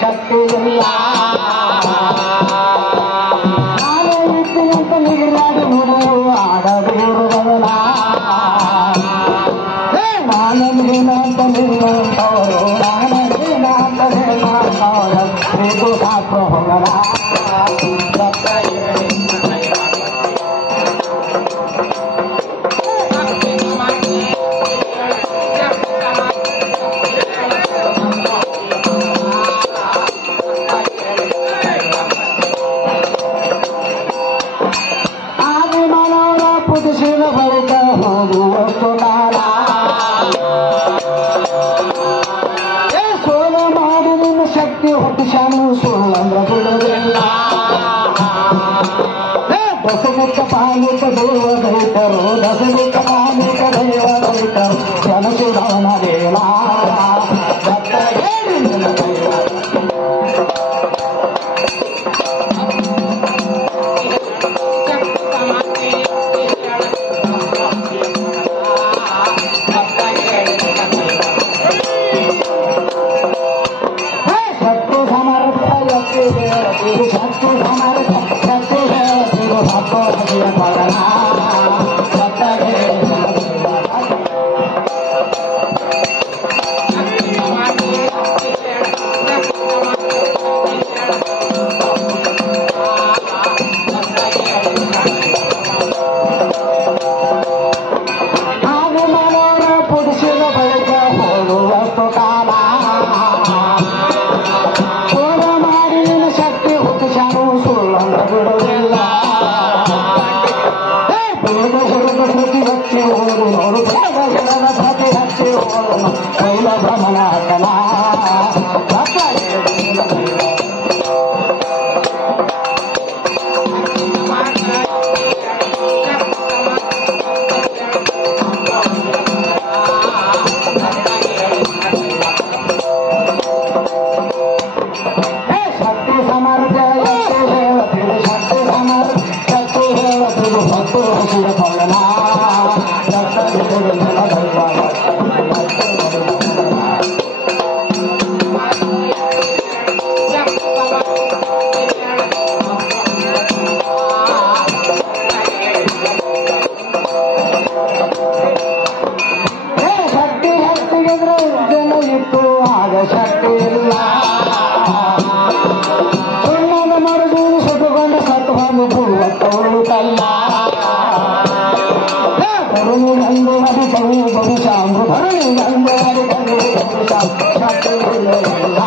ಶಕ್ತಿ ಇಲ್ಲ ನಾನೇ ಇಟ್ಟಿನಂತ ನೀರಾಡಿ ನುಡಿಯುವ ಆಡಬೀರುವುದಲ್ಲ ನಾನಂತ ನಿನ್ನಂತವರು ನಾನಂತ ನಿನ್ನಂತವರು ಇದು ಸಾಕು ಹೋಗಲ್ಲ ಶಕ್ತಿ ಹೊಟ್ಟಿಸಾನು ಸುಳ್ಳಂದ್ರ ಬಿಡುವುದಿಲ್ಲ ದಸಮಿಕ ಪಾಲಿಕ ದೇವ ದೈತರು ದಸಮಿಕ ಪಾಲಿಕ ದೇವ ದೈತರು ಜನಸುಧವನ ದೇವ शक्ति हमारे शक्ति है तेरे भक्तों से पढ़ना ಶಕ್ತಿ ಇಲ್ಲ ಸುಣ್ಣದ ಮರುದು ಸುಟ್ಟುಕೊಂಡ ಸತ್ತು ಬಂದು ಪೂರ್ವತ್ತವರು ಕಲ್ಲ ಕರುಣಿ ಗಂದು ಅದು ಬಹುಶಾಮೃತ ಧರಣಿ ಗಂದು ಅದು ಬಹುಶಾಮೃತ ಶಕ್ತಿ ಇಲ್ಲ